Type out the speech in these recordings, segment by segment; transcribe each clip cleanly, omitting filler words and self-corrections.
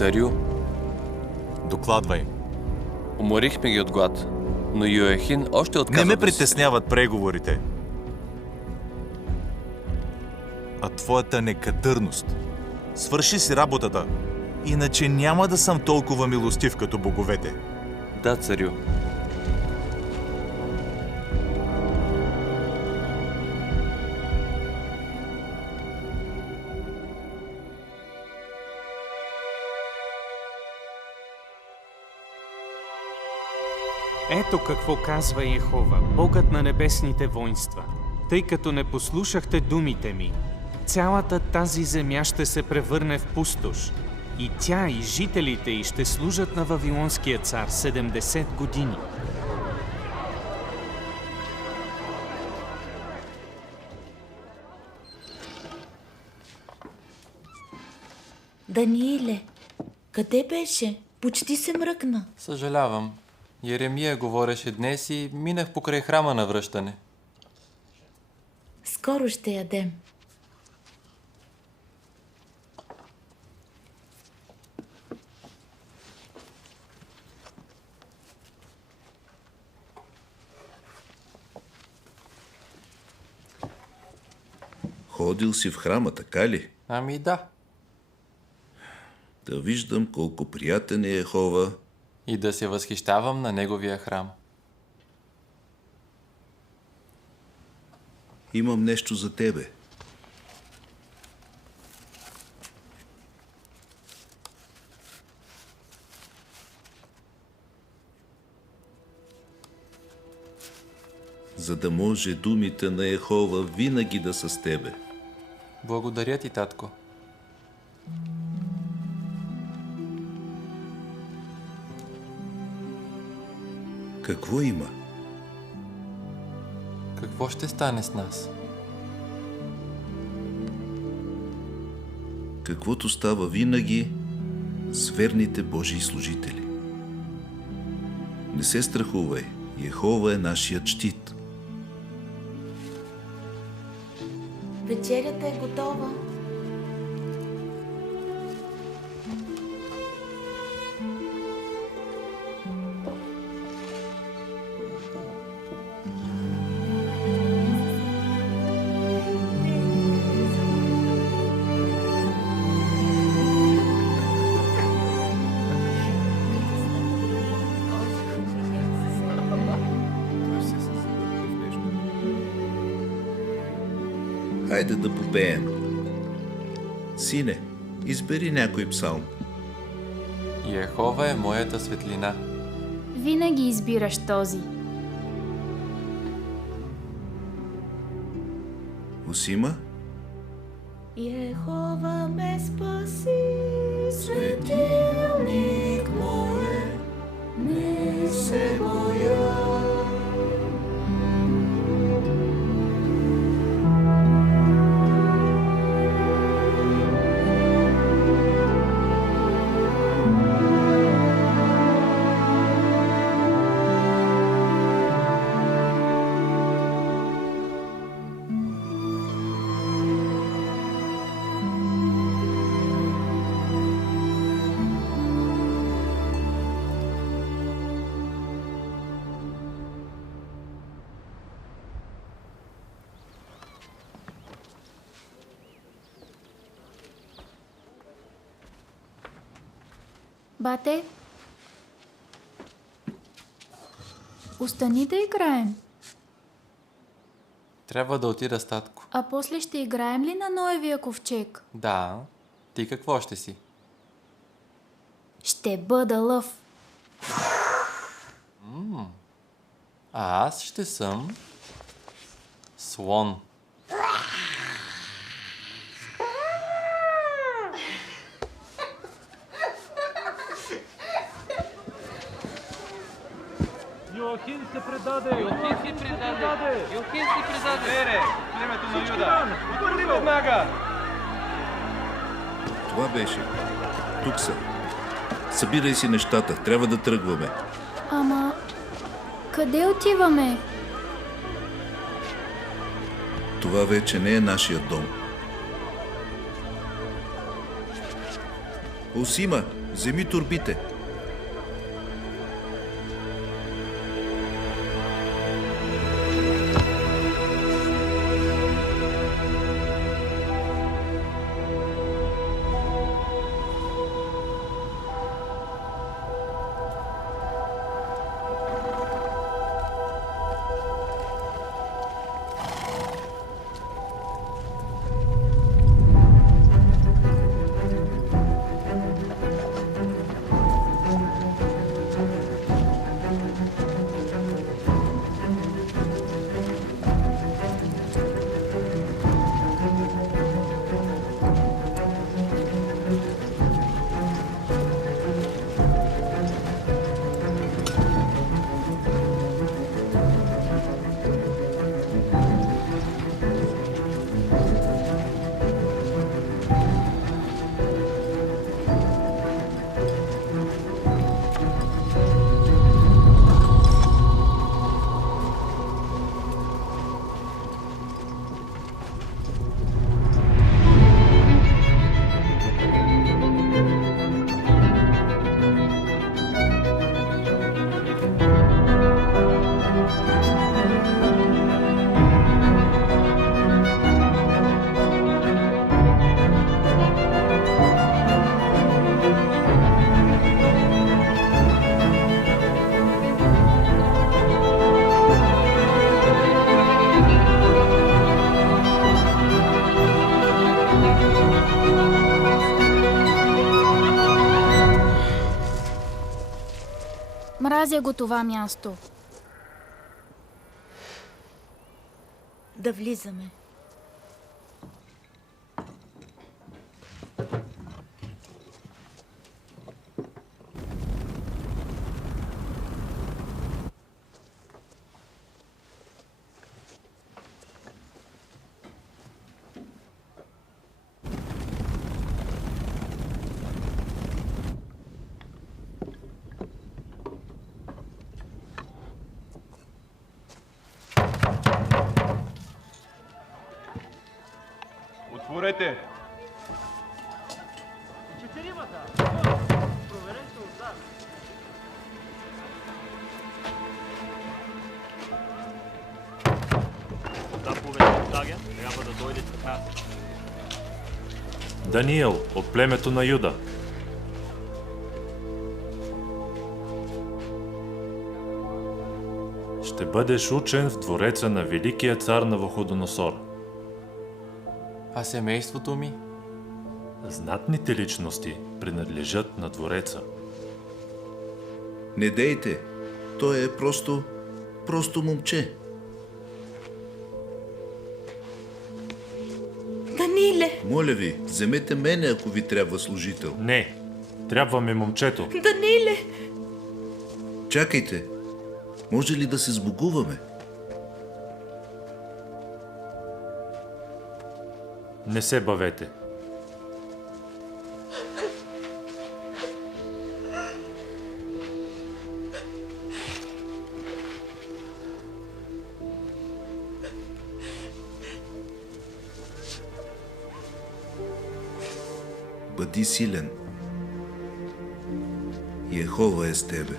Царю, докладвай. уморихме ги от глад, но Йоахин още отказа Не ме да се притесняват преговорите, а твоята некадърност. Свърши си работата, иначе няма да съм толкова милостив като боговете. сели. Да, царю. Ето какво казва Йехова, Богът на небесните воинства. Тъй като не послушахте думите ми, цялата тази земя ще се превърне в пустош. И тя, и жителите й ще служат на Вавилонския цар 70 години. Данииле, къде беше? Почти се мръкна. Съжалявам. Еремия говореше днес и минах покрай храма на връщане. Скоро ще ядем. Ходил си в храма, така ли? Ами да. Да виждам колко приятен е Йехова. И да се възхищавам на неговия храм. Имам нещо за тебе. За да може думите на Йехова винаги да са с тебе. Благодаря ти, татко. Какво има? Какво ще стане с нас? Каквото става винаги с верните Божии служители. Не се страхувай, Йехова е нашият щит. Вечерята е готова. Хайде да попеем. Сине, избери някой псалм. Йехова е моята светлина. Винаги избираш този. Усима? Йехова ме спаси, светилник мое, не се боя. Бате, остани да играем. Трябва да отида с татко. А после ще играем ли на Ноевия ковчег? Да. Ти какво ще си? Ще бъда лъв. А аз ще съм слон. Йоахин се предаде! Йоахин си предаде! Йоахин си предаде! Бере, в името на Юда! Първи веднага! Това беше. Тук са. Събирай си нещата. Трябва да тръгваме. Ама, къде отиваме? Това вече не е нашия дом. Усима, вземи турбите. Мразя го това място. Да влизаме. Отворете! Трябва да дойде така. Даниил от племето на Юда. Ще бъдеш учен в двореца на великия цар Навуходоносор. А семейството ми? Знатните личности принадлежат на двореца. Не дейте. Той е просто момче. Даниле! Моля ви, вземете мене, ако ви трябва служител. Не, трябва ми момчето. Даниле! Чакайте. Може ли да се сбогуваме? Не се бавете. Бъди силен. Йехова е с тебе.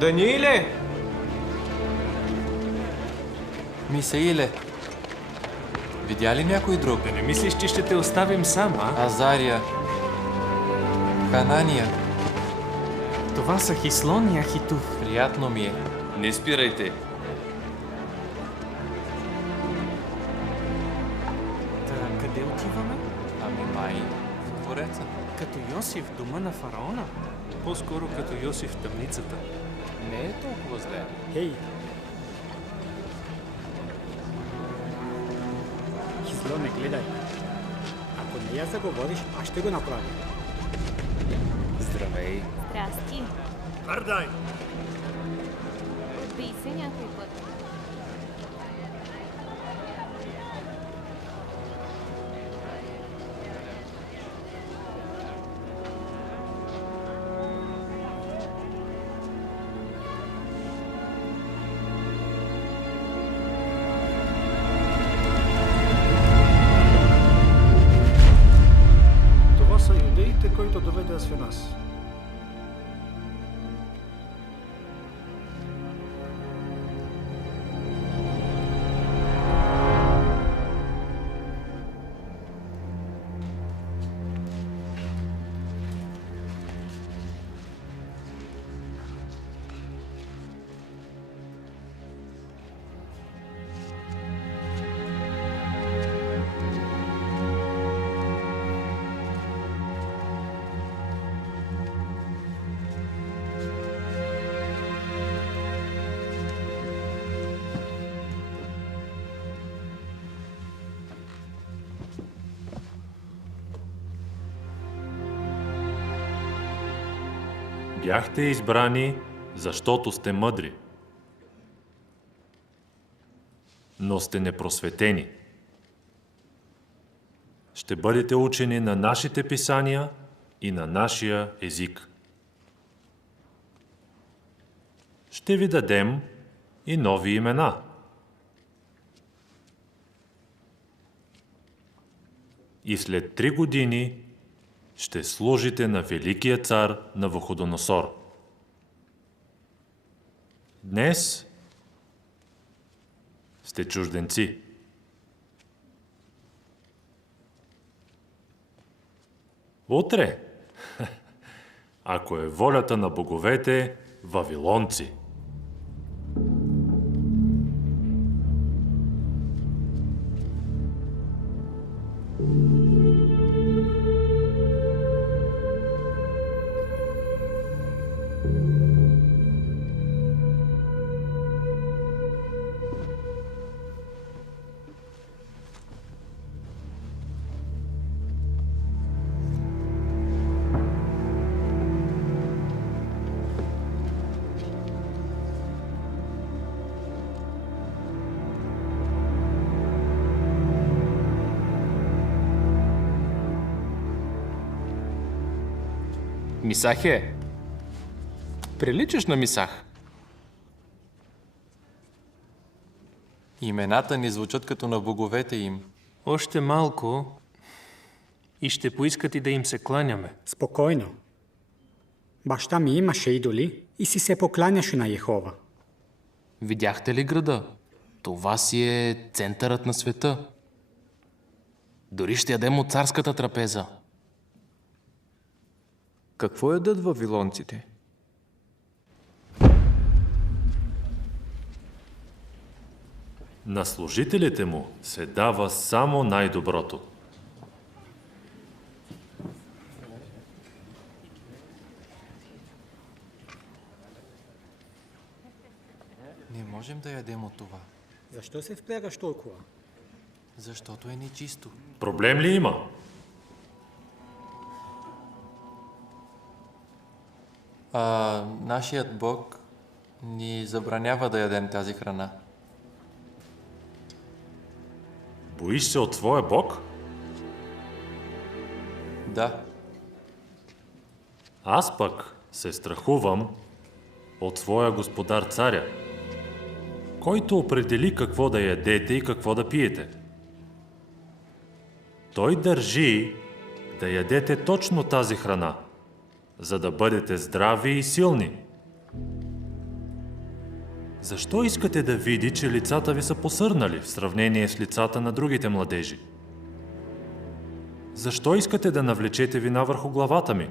Данииле! Мисаиле, Видя ли някой друг? Да не мислиш, че ще те оставим сам, а? Азария. Ханания. Това са Хислон и Ахитув. Приятно ми е. Не спирайте. Та, къде отиваме? Ами май, в двореца. Като Йосиф в дома на фараона? По-скоро като Йосиф в тъмницата. Не е толкова зле. Хей! Хисло, не гледай. Ако не я заговориш, аз ще го направя. Здравей. Здрасти. Върдай! Отбий се някой път. Това са юдеите, които доведе с нас. Бяхте избрани, защото сте мъдри. Но сте непросветени. Ще бъдете учени на нашите писания и на нашия език. Ще ви дадем и нови имена. И след 3 години ще служите на великия цар Навуходоносор. Днес сте чужденци. Утре, ако е волята на боговете, вавилонци. Мисах е. Приличаш на Мисах. Имената ни звучат като на боговете им. Още малко и ще поискат и да им се кланяме. Спокойно. Баща ми имаше идоли и си се покланяше на Йехова. Видяхте ли града? Това си е центърът на света. Дори ще ядем от царската трапеза. Какво ядат вавилонците? На служителите му се дава само най-доброто. Не можем да ядем от това, Защо се впрягаш толкова? защото е нечисто. Проблем ли има? Нашият Бог ни забранява да ядем тази храна. Боиш се от твоя Бог? Да, Аз пък се страхувам от своя господар царя, който определи какво да ядете и какво да пиете. Той държи да ядете точно тази храна, за да бъдете здрави и силни. Защо искате да види, че лицата ви са посърнали в сравнение с лицата на другите младежи? Защо искате да навлечете вина върху главата ми?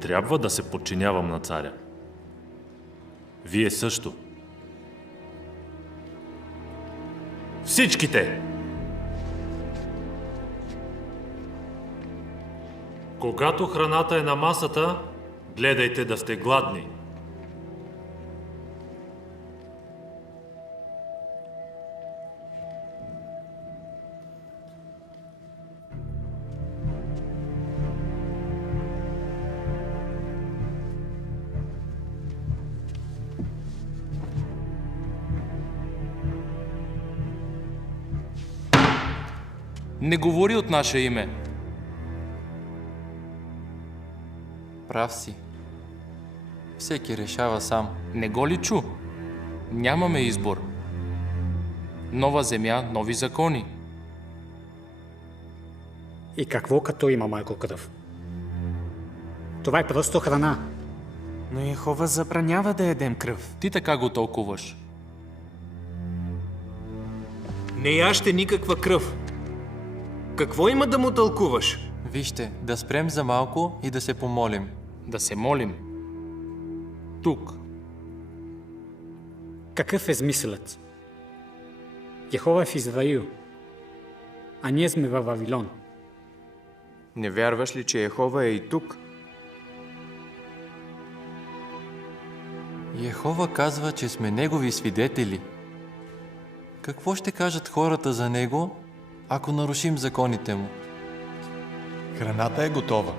Трябва да се подчинявам на царя. Вие също. Всичките! Когато храната е на масата, гледайте да сте гладни. Не говори от наше име. Прав си. Всеки решава сам. Не го ли чу? Нямаме избор. Нова земя, нови закони. И какво като има малко кръв? Това е просто храна. Но Йехова забранява да ядем кръв. Ти така го тълкуваш. Не яще никаква кръв. Какво има да му тълкуваш? Вижте, да спрем за малко и да се помолим. Да се молим. Тук. Какъв е смисълът? Йехова е в Израил, а ние сме във Вавилон. Не вярваш ли, че Йехова е и тук? Йехова казва, че сме негови свидетели. Какво ще кажат хората за него, ако нарушим законите му? Храната е готова.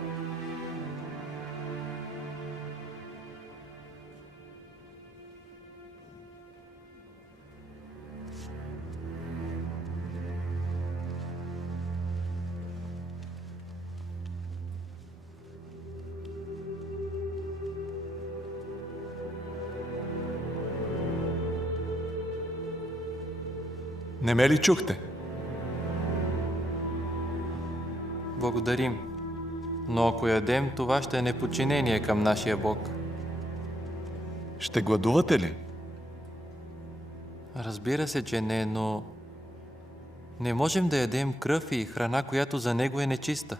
Не ме ли чухте? Благодарим. Но ако ядем, това ще е неподчинение към нашия Бог. Ще гладувате ли? Разбира се, че не, но не можем да ядем кръв и храна, която за него е нечиста.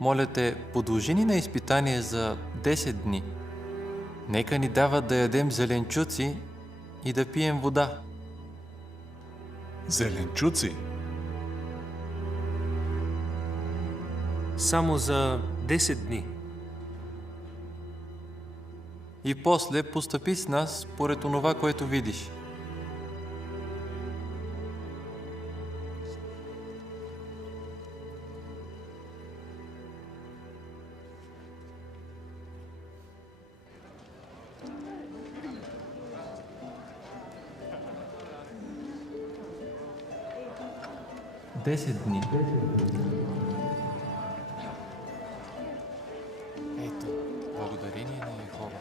Моля те, подложи ни на изпитание за 10 дни. Нека ни дават да ядем зеленчуци и да пием вода. Зеленчуци? Само за 10 дни. И после постъпи с нас според онова, което видиш. Десет дни. Ето, благодарение на Йехова.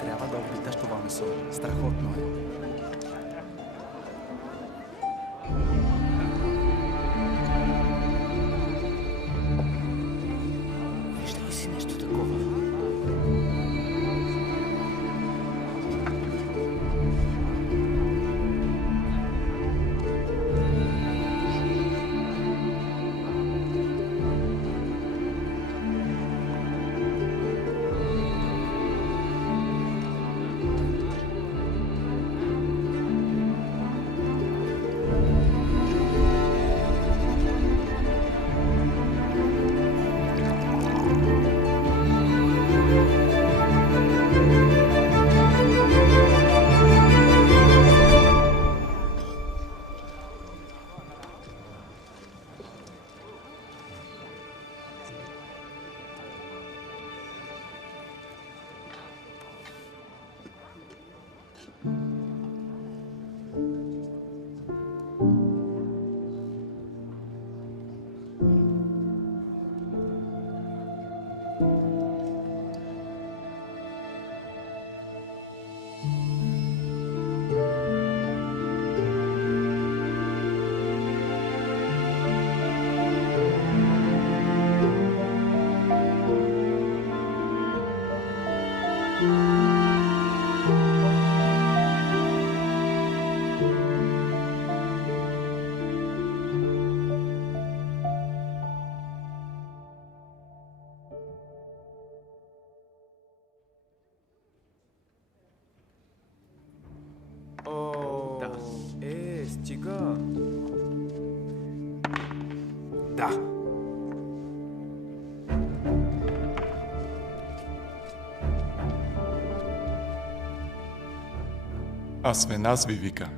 Трябва да опиташ това месо. Страхотно е. Виждай си нещо такова. Стига. Да. Асвеназ ви вика.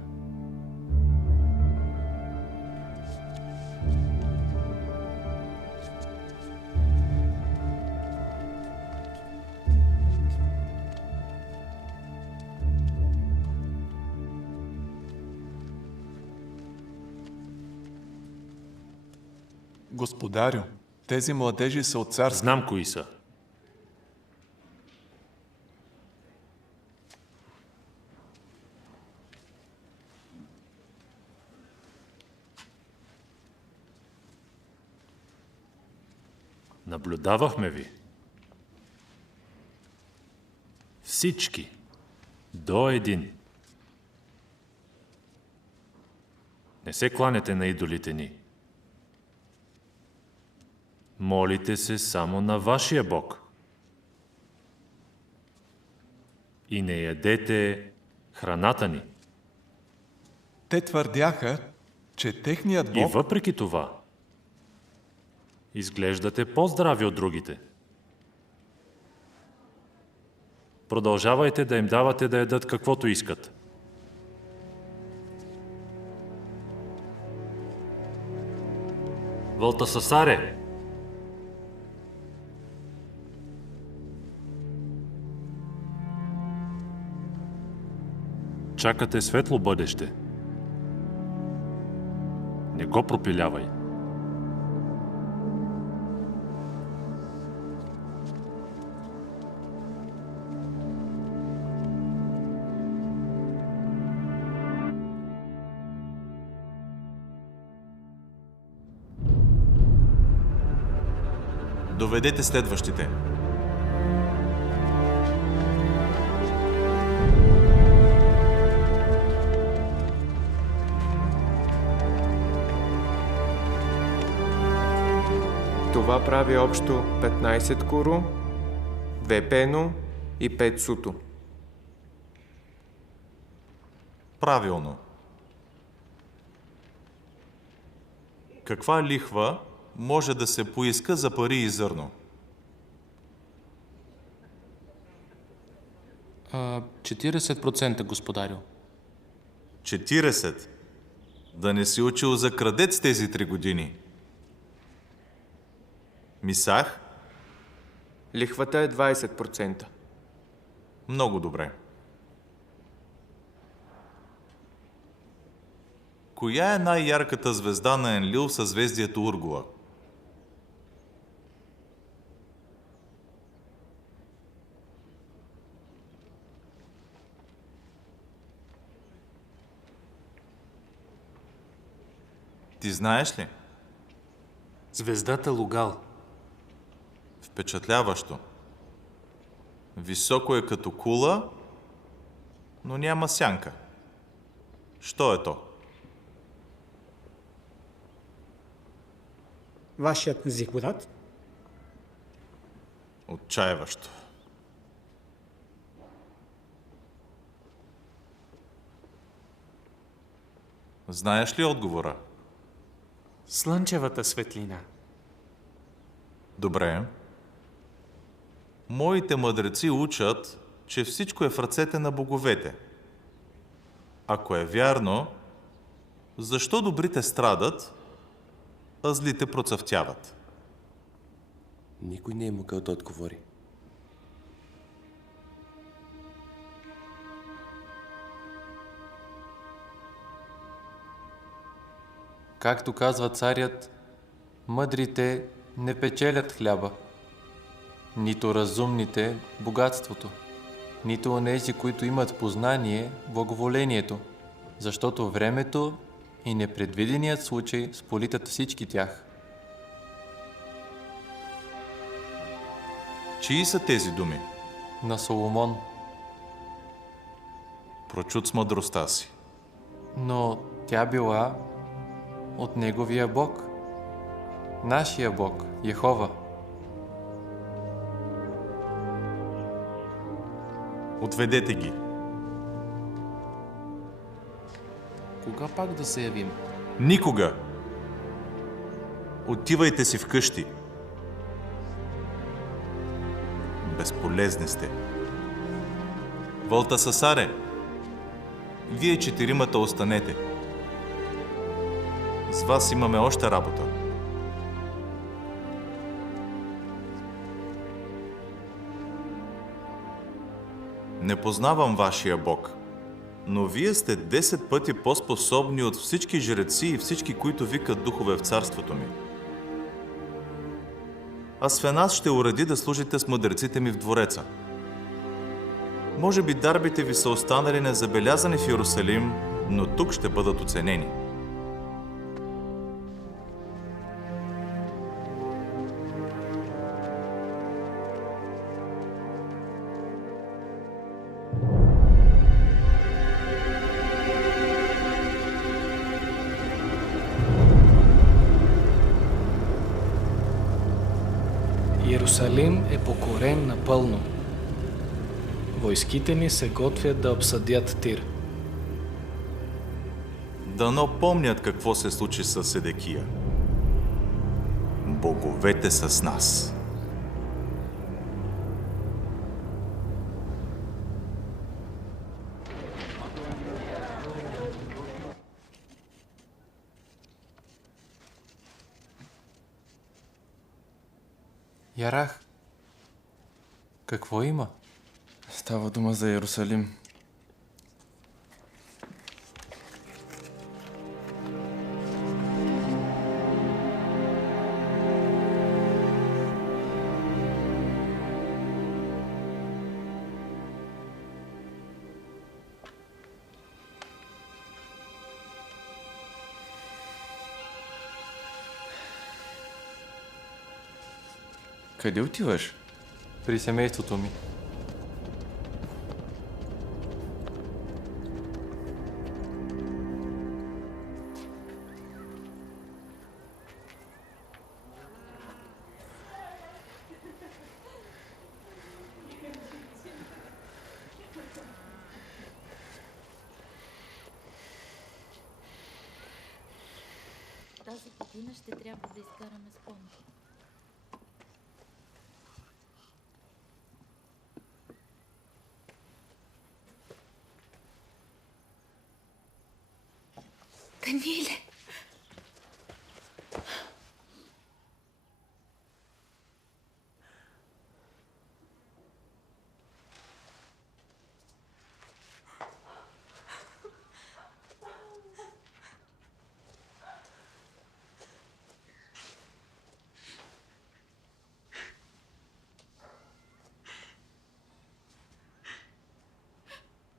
Господарю, тези младежи са от царство. Знам кои са. Наблюдавахме ви. Всички. До един. Не се кланяте на идолите ни. Молите се само на вашия Бог. И не ядете храната ни. Те твърдяха, че техният И Бог... въпреки това, изглеждате по-здрави от другите. Продължавайте да им давате да ядат каквото искат. Валтасасаре! Чакате светло бъдеще. Не го пропилявай. Доведете следващите. Това прави общо 15 куру, 2 пено и 5 суто. Правилно. Каква лихва може да се поиска за пари и зърно? 40%, господарю. 40. Да не си учил за крадец тези 3 години. Мисах? Лихвата е 20%. Много добре. Коя е най-ярката звезда на Енлил в съзвездието Ургула? Ти знаеш ли? Звездата Лугал. Впечатляващо. Високо е като кула, но няма сянка. Що е то? Вашият зигурат? Отчаяващо. Знаеш ли отговора? Слънчевата светлина. Добре. Моите мъдреци учат, че всичко е в ръцете на боговете. Ако е вярно, защо добрите страдат, а злите процъфтяват? Никой не е могъл да отговори. Както казва царят, мъдрите не печелят хляба, нито разумните богатството, нито онези, които имат познание, благоволението, защото времето и непредвиденият случай сполитат всички тях. Чии са тези думи? На Соломон. Прочут с мъдростта си. Но тя била от неговия Бог, нашия Бог, Йехова. Отведете ги. Кога пак да се явим? Никога! Отивайте си вкъщи. Безполезни сте. Валтасасаре, вие четиримата останете. С вас имаме още работа. Не познавам вашия бог, но вие сте 10 пъти по-способни от всички жреци и всички, които викат духове в царството ми. Асфеназ ще уреди да служите с мъдреците ми в двореца. Може би дарбите ви са останали незабелязани в Йерусалим, но тук ще бъдат оценени. Иерусалим е покорен напълно. Войските ни се готвят да обсъдят Тир. Дано помнят какво се случи с Седекия. Боговете са с нас. Ярах, какво има? Става дума за Йерусалим. Къде отиваш? При семейството ми. Тази година ще трябва да изкараме с помощ. Даниеле!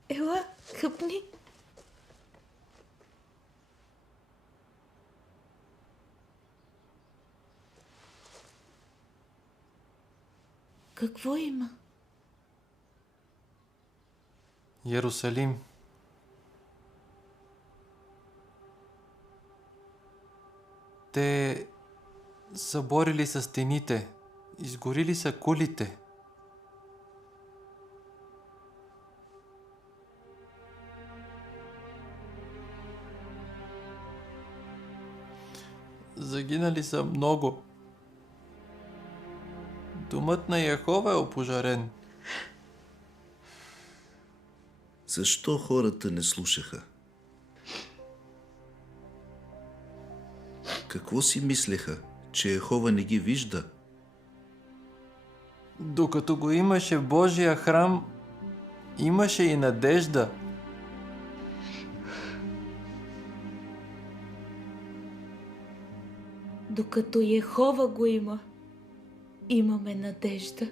Ела, хъпни. Какво има? Йерусалим. Те съборили са стените, изгорили са кулите. Загинали са много. Домът на Яхова е опожарен. Защо хората не слушаха? Какво си мислеха, че Яхова не ги вижда? Докато го имаше в Божия храм, имаше и надежда. Докато Йехова го има, имаме надежда.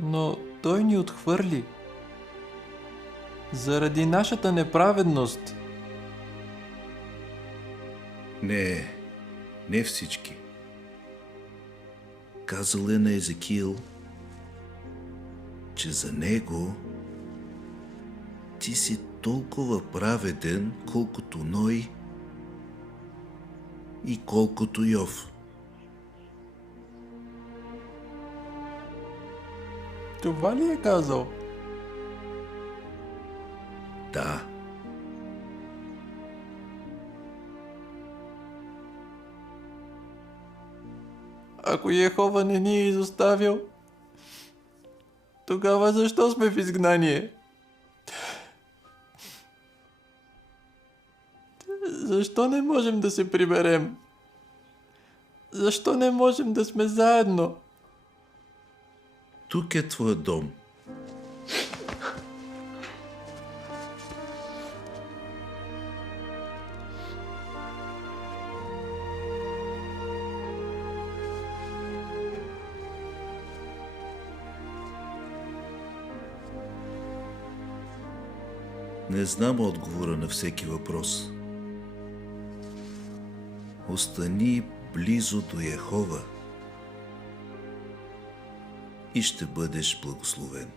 Но той ни отхвърли. Заради нашата неправедност. Не всички. Казал е на Езекиил, че за него ти си толкова праведен, колкото Ной и колкото Йов. Това ли е казал? Да, Ако Йехова не ни е изоставил, тогава защо сме в изгнание? Защо не можем да се приберем? Защо не можем да сме заедно? Тук е твоя дом. Не знам отговора на всеки въпрос. Остани близо до Йехова и ще бъдеш благословен.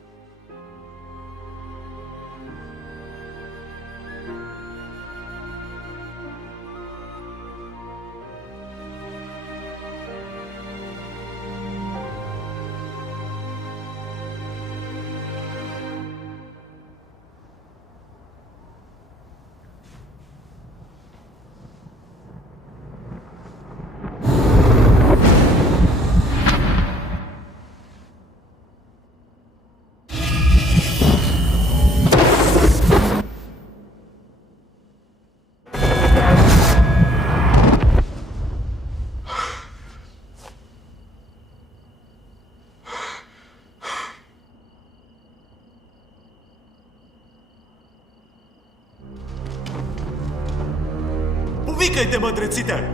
Повикайте мъдреците!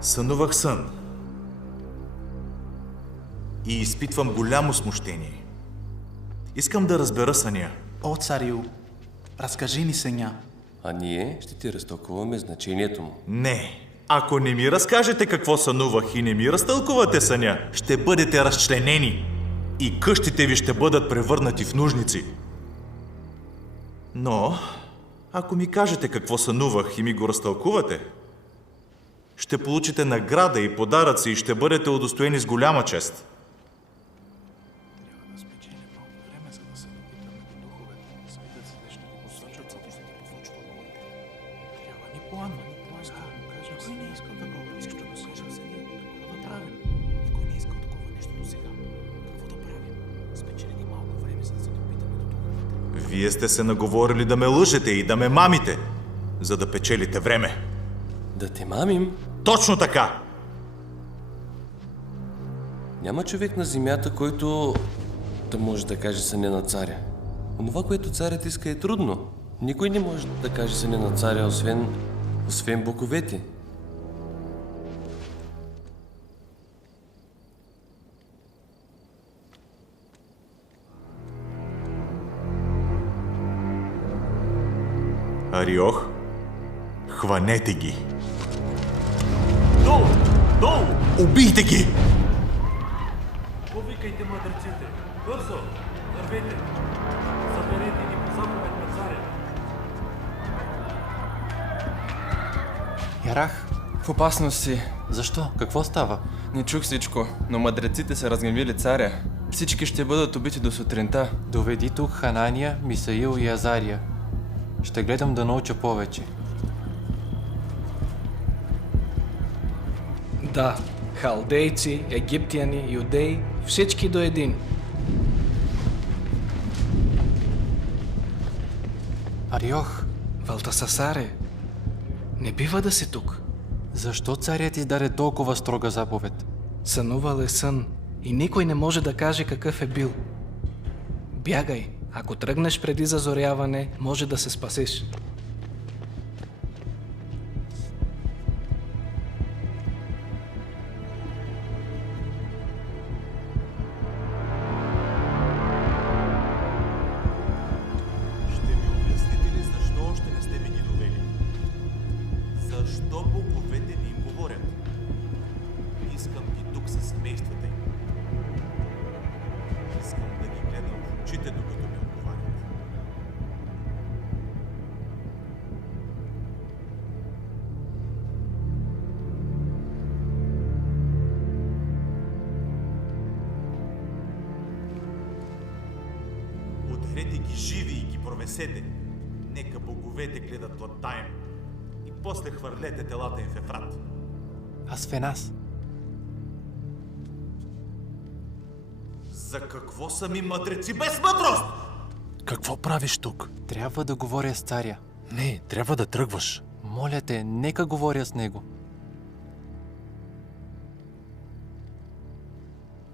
Сънувах сън и изпитвам голямо смущение. Искам да разбера съня. О, царю, разкажи ни съня. А ние ще ти разтълкуваме значението му. Не. Ако не ми разкажете какво сънувах и не ми разтълкувате съня, ще бъдете разчленени и къщите ви ще бъдат превърнати в нужници. Но, ако ми кажете какво сънувах и ми го разтълкувате, ще получите награда и подаръци и ще бъдете удостоени с голяма чест. Вие сте се наговорили да ме лъжете и да ме мамите, за да печелите време. Да те мамим? Точно така! Няма човек на земята, който да може да каже съня на царя. Онова, което царят иска, е трудно. Никой не може да каже съня на царя, освен боговете. Ариох, хванете ги! Долу! Долу! Убийте ги! Повикайте мъдреците! Бързо! Вървете! Заберете ги по заповед на царя! Ярах, в опасност си. Защо? Какво става? Не чух всичко, но мъдреците са разгневили царя. Всички ще бъдат убити до сутринта. Доведи тук Ханания, Мисаил и Азария. Ще гледам да науча повече. Да, халдейци, египтяни, юдеи, всички до един. Ариох! Валтасасаре, не бива да си тук. Защо царят издаде толкова строга заповед? Сънувал е сън и никой не може да каже какъв е бил. Бягай, ако тръгнеш преди зазоряване, може да се спасиш. Ще ми обясните ли защо още не сте ми ги довели? Защо боговете не им говорят? Искам ги тук със семействата им. Искам да ги гледам в очите, докато ми отговарят. Ударете ги живи и ги провесете. Нека боговете гледат плътта им. И после хвърлете телата им в Ефрат. Асфеназ. За какво са ми мъдреци без мъдрост? Какво правиш тук? Трябва да говоря с царя. Не, трябва да тръгваш. Моля те, нека говоря с него.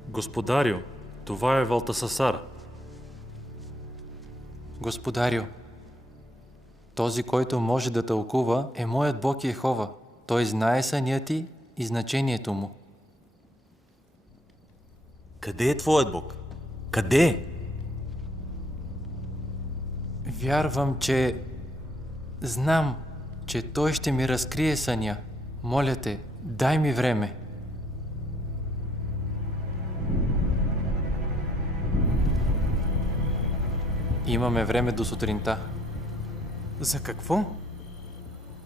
Господарю, това е Валтасасар. Господарю, този, който може да тълкува, е моят Бог Йехова. Той знае съня ти и значението му. Къде е твоят Бог? Къде е? Вярвам, че... Знам, че той ще ми разкрие съня. Моля те, дай ми време. Имаме време до сутринта. За какво?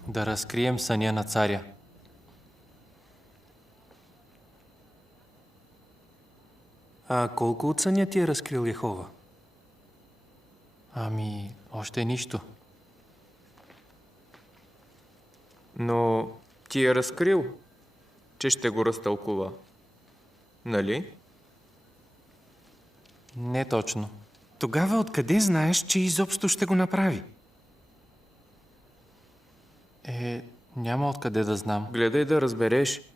Да разкрием съня на царя. А колко от съня ти е разкрил Йехова? Ами, още нищо. Но ти е разкрил, че ще го разтълкува. Нали? Не точно. Тогава откъде знаеш, че изобщо ще го направи? Няма откъде да знам. Гледай да разбереш.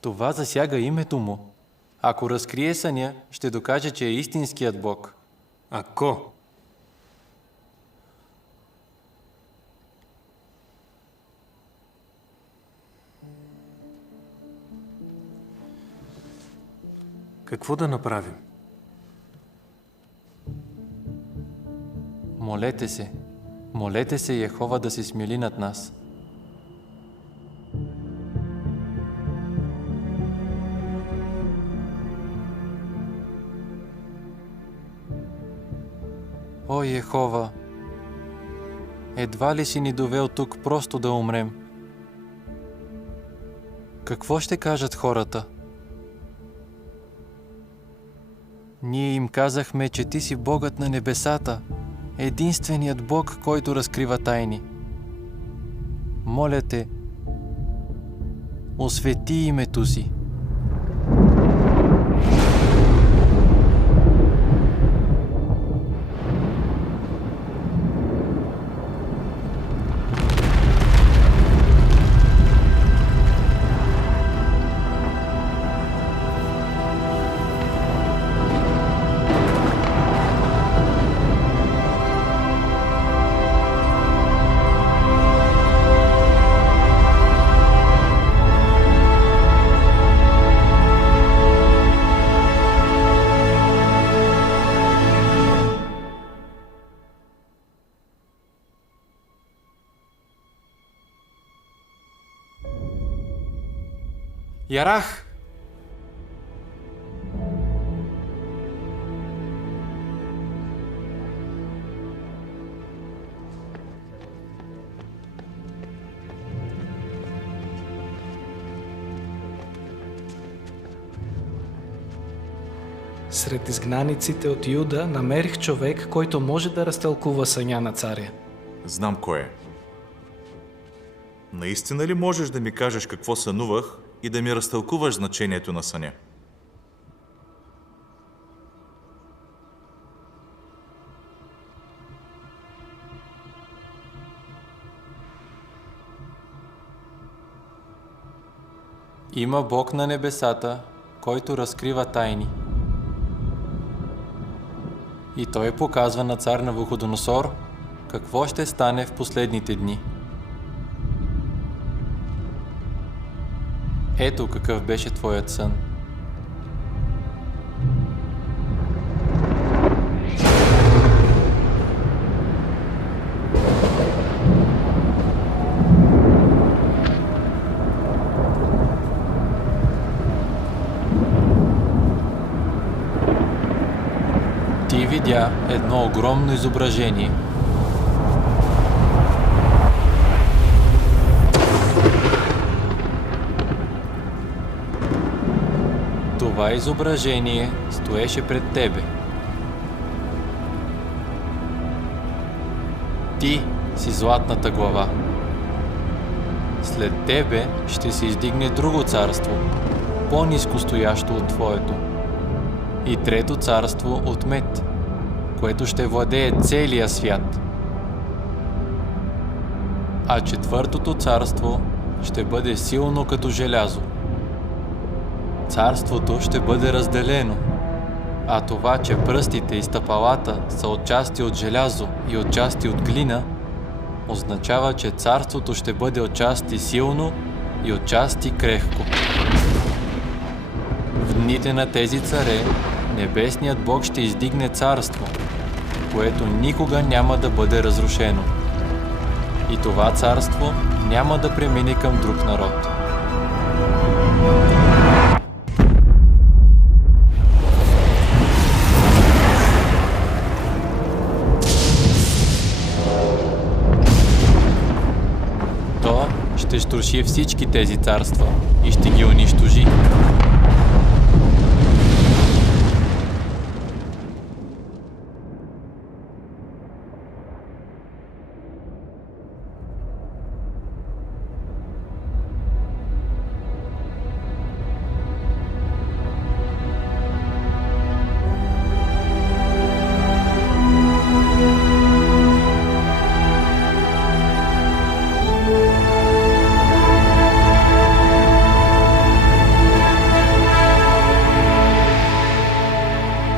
Това засяга името му. Ако разкрие съня, ще докаже, че е истинският Бог. Ако? Какво да направим? Молете се. Молете се Йехова да се смили над нас. О, Йехова! Едва ли си ни довел тук просто да умрем? Какво ще кажат хората? Ние им казахме, че ти си Богът на небесата, единственият Бог, който разкрива тайни. Моля те, освети името си. Ярах! Сред изгнаниците от Юда намерих човек, който може да разтълкува съня на царя. Знам кой е. Наистина ли можеш да ми кажеш какво сънувах и да ми разтълкуваш значението на съня? Има Бог на небесата, който разкрива тайни. И той показва на цар Навуходоносор какво ще стане в последните дни. Ето какъв беше твоят сън. Ти видя едно огромно изображение. Това изображение стоеше пред тебе. Ти си златната глава. След тебе ще се издигне друго царство, по-ниско стоящо от твоето. И трето царство от мед, което ще владее целия свят. А четвъртото царство ще бъде силно като желязо. Царството ще бъде разделено, а това, че пръстите и стъпалата са отчасти от желязо и отчасти от глина, означава, че царството ще бъде отчасти силно и отчасти крехко. В дните на тези царе Небесният Бог ще издигне царство, което никога няма да бъде разрушено. И това царство няма да премине към друг народ. То ще струши всички тези царства и ще ги унищожи.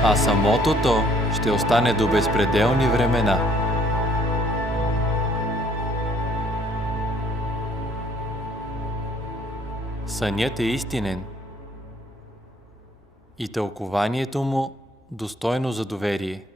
А самото то ще остане до безпределни времена. Сънят е истинен и тълкованието му достойно за доверие.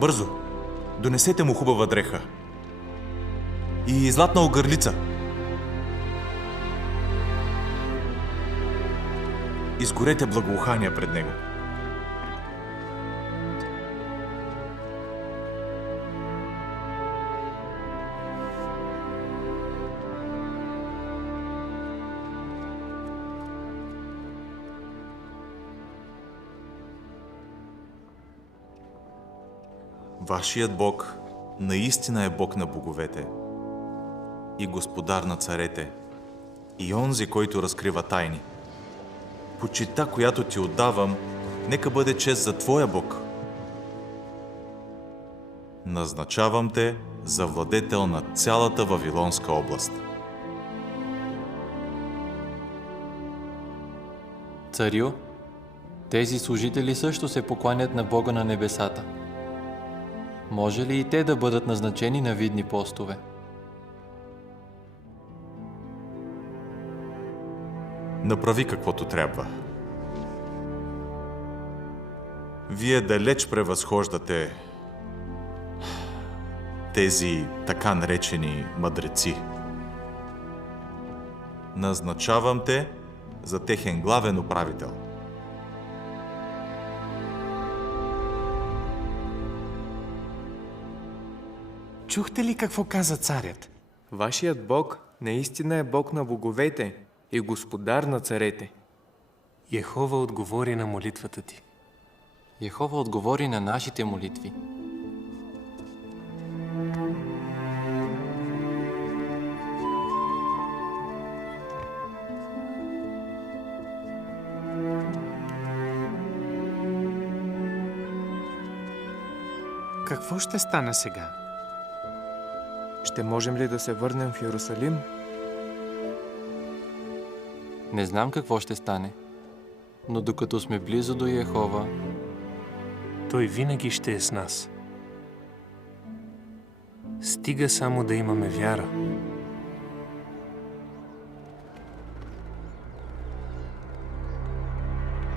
Бързо! Донесете му хубава дреха. И златна огърлица. Изгорете благоухания пред него. Вашият Бог наистина е Бог на боговете и Господар на царете и онзи, който разкрива тайни. Почита, която ти отдавам, нека бъде чест за твоя Бог. Назначавам те за владетел на цялата Вавилонска област. Царю, тези служители също се покланят на Бога на небесата. Може ли и те да бъдат назначени на видни постове? Направи каквото трябва. Вие далеч превъзхождате тези така наречени мъдреци. Назначавам те за техен главен управител. Чухте ли какво каза царят? Вашият Бог наистина е Бог на боговете и Господар на царете. Йехова отговори на молитвата ти. Йехова отговори на нашите молитви. Какво ще стане сега? Ще можем ли да се върнем в Йерусалим? Не знам какво ще стане, но докато сме близо до Йехова, Той винаги ще е с нас. Стига само да имаме вяра.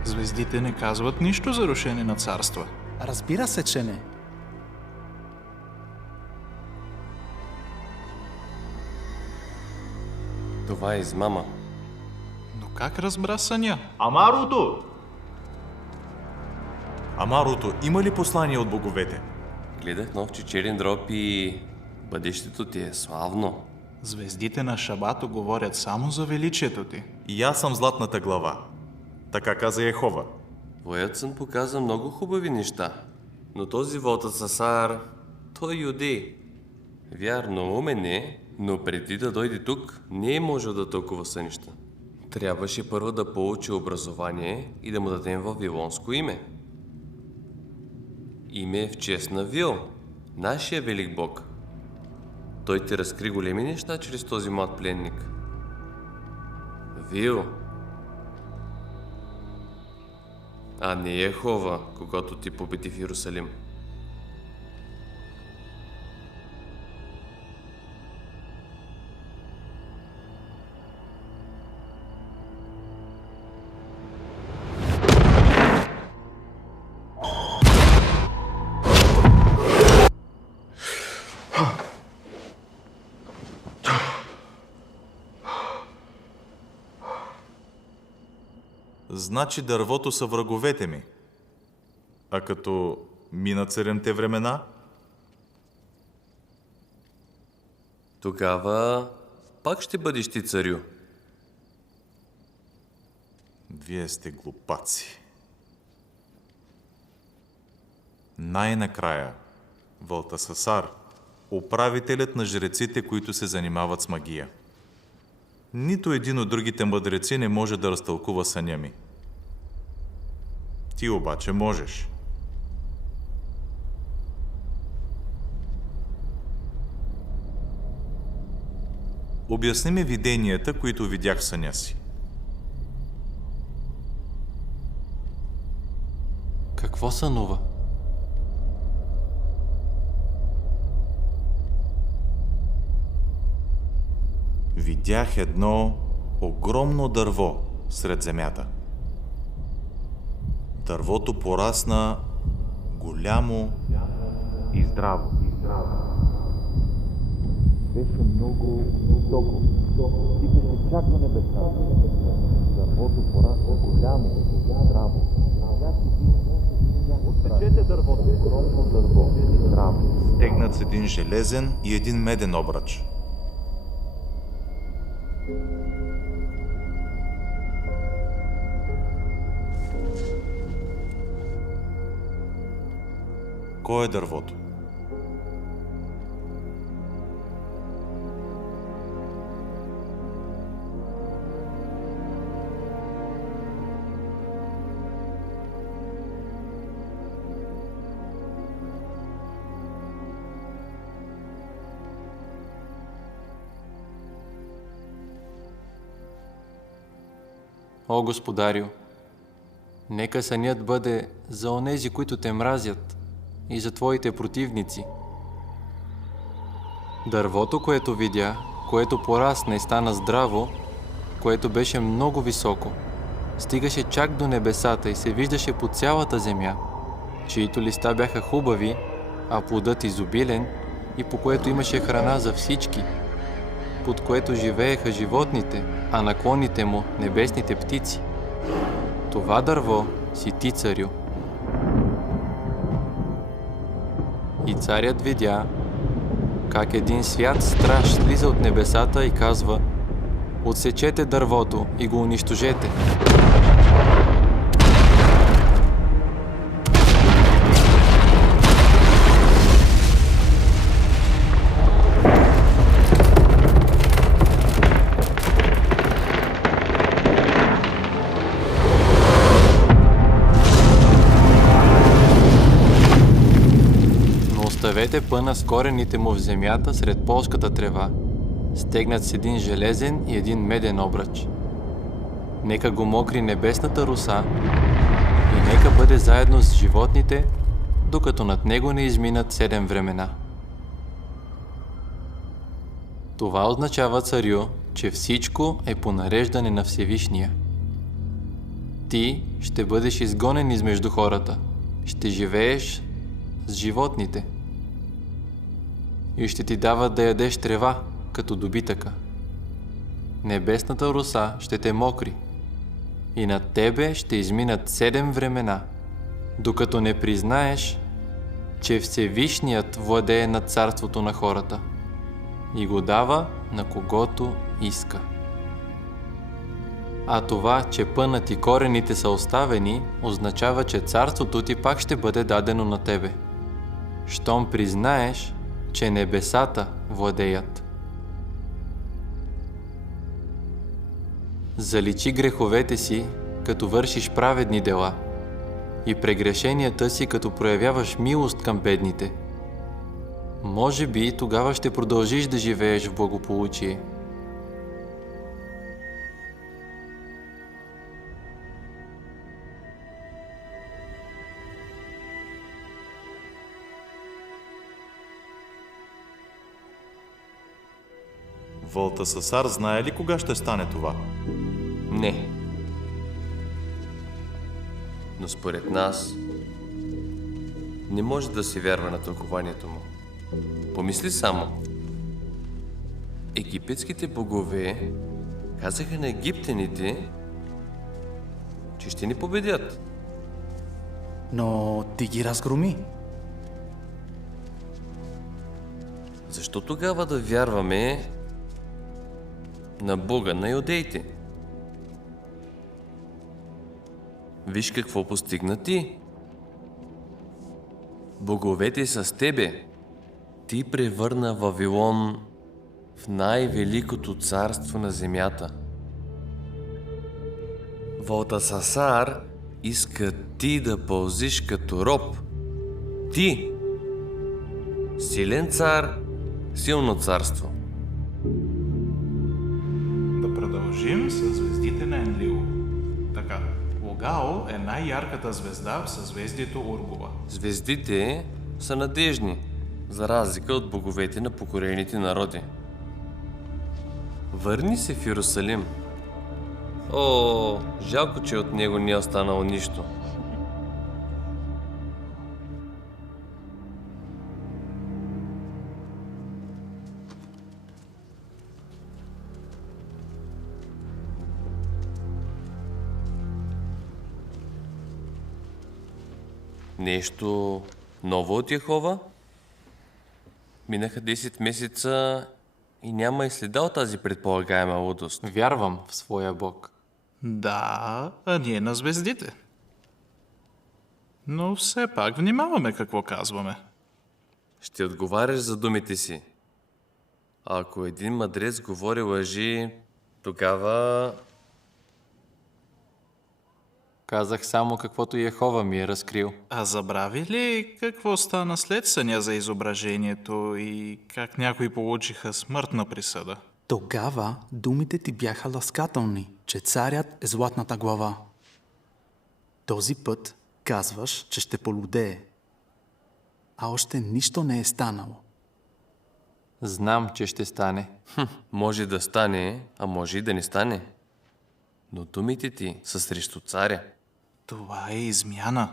Звездите не казват нищо за рушене на царства. Разбира се, че не. Това е измама. Но как разбра съня? Амаруто, има ли послание от боговете? Гледах нов чечерен дроб и бъдещето ти е славно. Звездите на Шабато говорят само за величието ти. И аз съм златната глава. Така каза Йехова. Твоят сън показа много хубави неща, но този Валтасасар, той е юдей. Вярно, умен е, но преди да дойде тук, не е можел да тълкува сънища. Трябваше първо да получи образование и да му дадем вавилонско име. Име е в чест на Вил, нашия велик бог. Той ти разкри големи неща чрез този млад пленник. Вил, а не Йехова, когато ти победи в Иерусалим. Значи дървото са враговете ми. А като минат 7-те времена? Тогава пак ще бъдеш ти царю. Вие сте глупаци. Най-накрая, Валтасасар, управителят на жреците, които се занимават с магия. Нито един от другите мъдреци не може да разтълкува съня ми. Ти обаче можеш. Обясни ми виденията, които видях в съня си. Какво сънува? Видях едно огромно дърво сред земята. Дървото порасна голямо и здраво. Беше много високо. Стигаше чак до небесата. Дървото порасна голямо и здраво. Отсечете дървото. Огромно дърво. Здраво. Стегнат с един железен и един меден обръч. Кой е дървото? О, Господарю, нека сънят бъде за онези, които те мразят, и за твоите противници. Дървото, което видя, което порасна и стана здраво, което беше много високо, стигаше чак до небесата и се виждаше по цялата земя, чието листа бяха хубави, а плодът изобилен и по което имаше храна за всички, под което живееха животните, а на клоните му небесните птици. Това дърво си ти, царю. И царят видя как един свят страж слиза от небесата и казва: отсечете дървото и го унищожете. Оставете пъна с корените му в земята сред полската трева, стегнат с един железен и един меден обръч. Нека го мокри небесната роса и нека бъде заедно с животните, докато над него не изминат 7 времена. Това означава, царю, че всичко е по нареждане на Всевишния. Ти ще бъдеш изгонен измежду хората, ще живееш с животните и ще ти дават да ядеш трева, като добитъка. Небесната роса ще те мокри и над тебе ще изминат 7 времена, докато не признаеш, че Всевишният владее над царството на хората и го дава на когото иска. А това, че пънът и корените са оставени, означава, че царството ти пак ще бъде дадено на тебе, щом признаеш, че небесата владеят. Заличи греховете си, като вършиш праведни дела, и прегрешенията си, като проявяваш милост към бедните. Може би тогава ще продължиш да живееш в благополучие. Валтасасар знае ли кога ще стане това? Не. Но според нас не може да се вярва на тълкованието му. Помисли само. Египетските богове казаха на египтяните, че ще ни победят. Но ти ги разгроми. Защо тогава да вярваме на Бога на юдеите? Виж какво постигна ти. Боговете са с тебе. Ти превърна Вавилон в най-великото царство на земята. Валтасасар иска ти да пълзиш като роб. Ти, силен цар, силно царство. Да продължим с звездите на Енлил. Така, Логао е най-ярката звезда в съзвездието Ургова. Звездите са надежни, за разлика от боговете на покорените народи. Върни се в Йерусалим. О, жалко, че от него не е останало нищо. Нещо ново от Йехова? Минаха 10 месеца и няма и следа от тази предполагаема лудост. Вярвам в своя Бог. Да, а ние на звездите. Но все пак внимаваме какво казваме. Ще отговаряш за думите си. А ако един мъдрец говори лъжи, тогава... Казах само каквото Йехова ми е разкрил. А забрави ли какво стана след съня за изображението и как някои получиха смъртна присъда? Тогава думите ти бяха ласкателни, че царят е златната глава. Този път казваш, че ще полудее. А още нищо не е станало. Знам, че ще стане. Може да стане, а може и да не стане. Но думите ти са срещу царя. Това е измяна.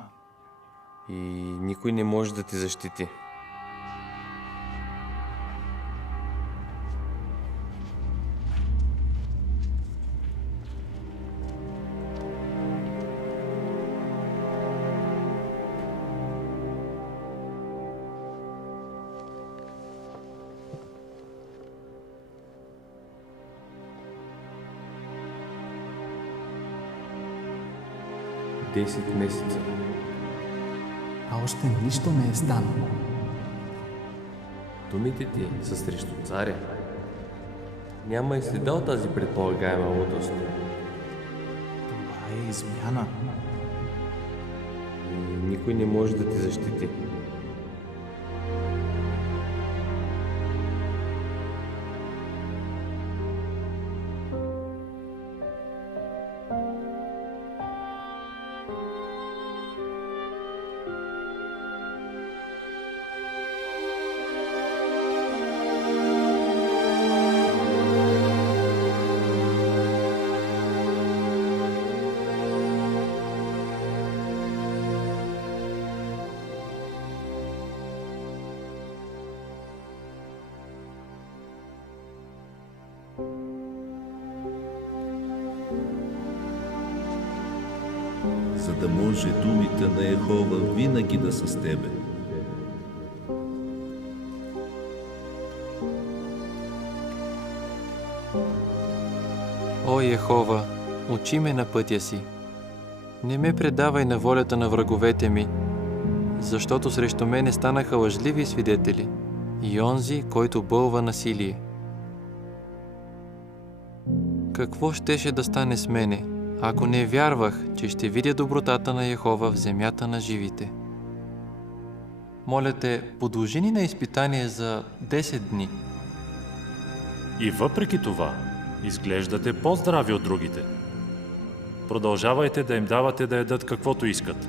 И никой не може да те защити. Месеца. А още нищо не е станало. Думите ти са срещу царя. Няма и следа от тази предполагаема лудост. Това е измяна. И никой не може да те защити. за да може думите на Йехова винаги да са с тебе. О, Йехова, учи ме на пътя си. Не ме предавай на волята на враговете ми, защото срещу мене станаха лъжливи свидетели и онзи, който бълва насилие. Какво щеше да стане с мене, ако не вярвах, че ще видя добротата на Йехова в земята на живите? Моля те, подложи ни на изпитание за 10 дни. И въпреки това, изглеждате по-здрави от другите. Продължавайте да им давате да ядат каквото искат.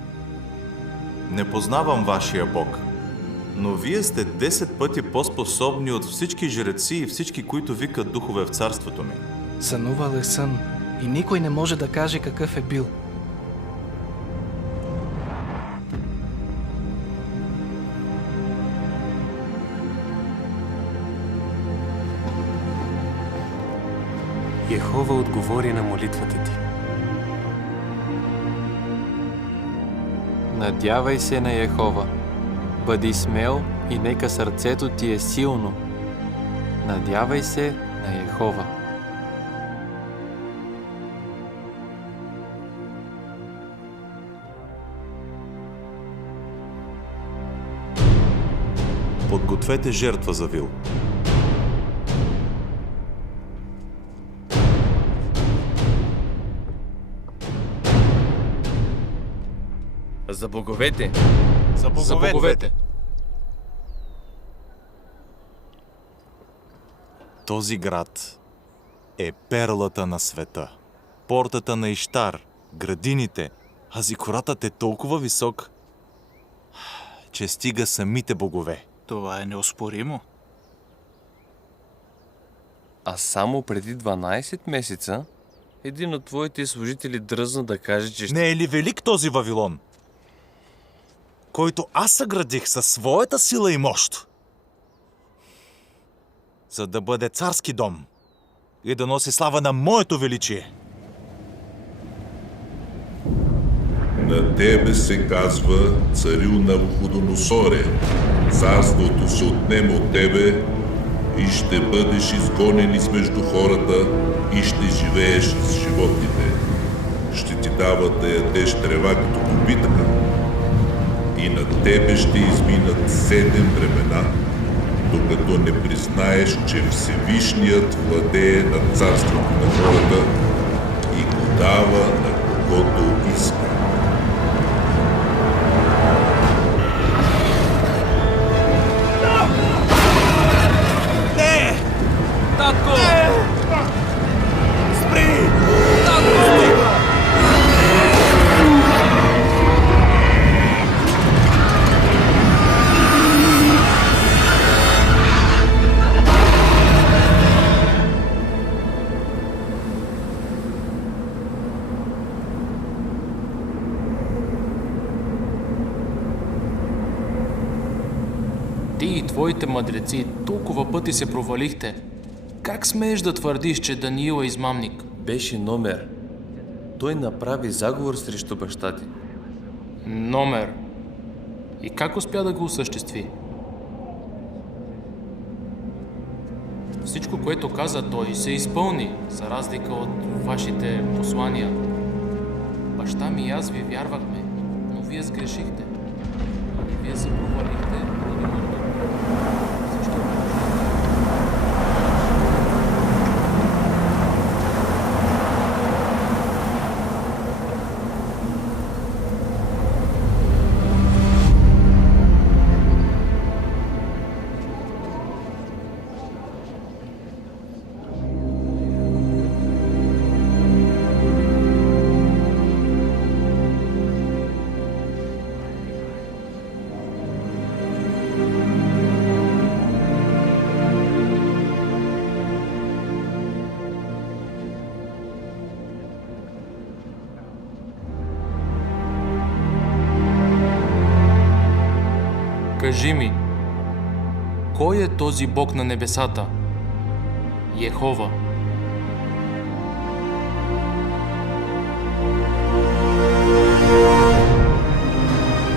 Не познавам вашия Бог, но вие сте 10 пъти по-способни от всички жреци и всички, които викат духове в царството ми. Сънувал е сън и никой не може да каже какъв е бил. Йехова отговори на молитвата ти. Надявай се на Йехова. Бъди смел и нека сърцето ти е силно. Надявай се на Йехова. Подгответе жертва за вил. За боговете! За боговете! Този град е перлата на света. Портата на Иштар, градините, а зикуратът е толкова висок, че стига самите богове. Това е неоспоримо. А само преди 12 месеца един от твоите служители дръзна да каже, че Не е ли велик този Вавилон, който аз съградих със своята сила и мощ, за да бъде царски дом и да носи слава на моето величие? На тебе се казва, царю Навуходоносоре, царството се отнема от тебе и ще бъдеш изгонен измежду хората и ще живееш с животните. Ще ти дават да ядеш трева като добитъка и на тебе ще изминат 7 времена, докато не признаеш, че Всевишният владее над царството на хората и го дава на когото иска. Татко! Спри! Татко! Ти и твоите мъдреци толкова пъти се провалихте. Как смееш да твърдиш, че Даниил е измамник? беше Номер. Той направи заговор срещу баща ти. Номер. И как успя да го осъществи? Всичко, което каза той, се изпълни, за разлика от вашите послания. Баща ми и аз ви вярвахме, но вие сгрешихте. Вие се провалихте поради моето. Защо? Кажи ми, кой е този Бог на небесата? Йехова.